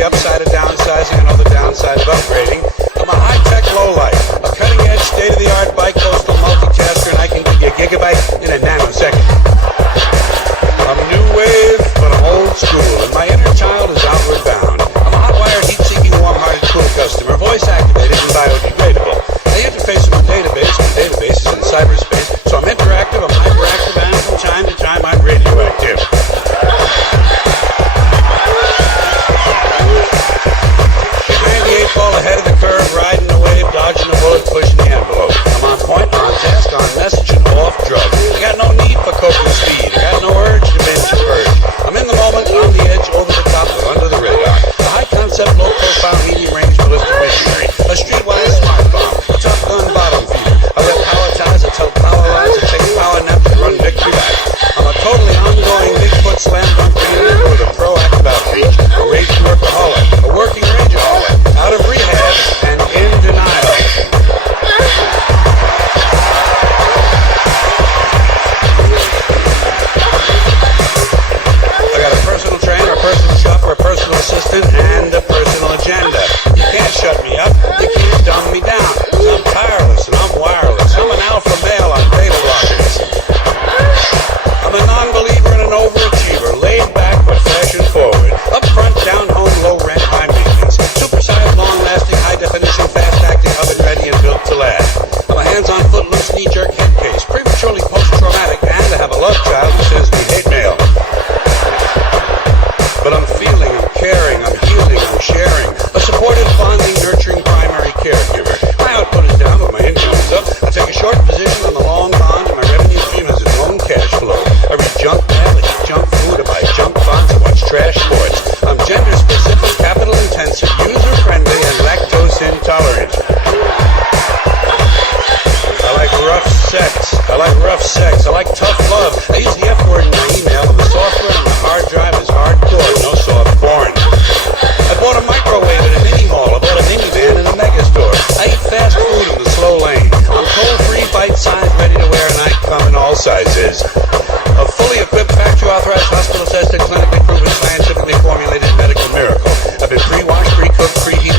the upside of downsizing and all the downside of upgrading. I'm a high-tech lowlife, a cutting-edge, state-of-the-art bi-coastal multitasker, and I can give you a gigabyte in a nanosecond. I'm new wave, but I'm old school, and my inner child is outward bound. I'm a hot-wired, heat-seeking, warm-hearted, cool customer, voice-activated and biodegradable. I interface with my database is in cyberspace, so I'm interactive, I'm hyperactive, and from time to time I'm radioactive. Behind the 8 ball, ahead of the curve, riding the wave, dodging the bullet, pushing the envelope. I'm on point, on task, on message, and off drug. I got no need for coping speed. I got no urge to binge and purge. I'm in the moment, on the edge, over the top, or under the radar. A high-concept, low-profile, medium-range ballistic missionary. A streetwise smart bomb. A tough gun bottom feeder. I let power ties, I tell power lines, I take power naps and run victory back. I'm a totally ongoing Bigfoot slam dunk community with a proactive outreach. A rage workaholic. A working rageaholic. Out of rehab and in denial. I got a personal trainer, a personal shopper, a personal assistant, and a personal agenda. You can't shut me up. You can't dumb me down. 'Cause I'm tireless and I'm wireless. I'm an alpha male on beta blockers. I'm a non-believer and an overachiever. Laid back but fashion forward. Up front, down home, low rent, high maintenance. Supersized, long-lasting, high-definition, fast-acting, oven-ready, and built to last. I'm a hands-on, footloose, knee-jerk head case. Prematurely post-traumatic, and I have a love child who says we hate mail. But I'm feeling, I'm caring, I'm healing, I'm sharing. A supportive, bonding, nurturing primary caregiver. My output is down, but my income is up. I take a short position on the long bond, and my revenue stream has its own cash flow. I read junk mail, I eat junk food, I buy junk bonds, I watch trash sports. I'm gender-specific, capital-intensive, user-friendly, and lactose-intolerant. I like rough sex. I like tough love. I use the F word in my email, and the software on the hard drive is hardcore, no soft porn. I bought a microwave at a mini mall. I bought a minivan in a mega store. I eat fast food in the slow lane. I'm toll-free, bite-sized, ready to wear, and I come in all sizes. A fully equipped, factory-authorized, hospital-tested, clinically proven, scientifically formulated medical miracle. I've been pre-washed, pre-cooked, pre-heated,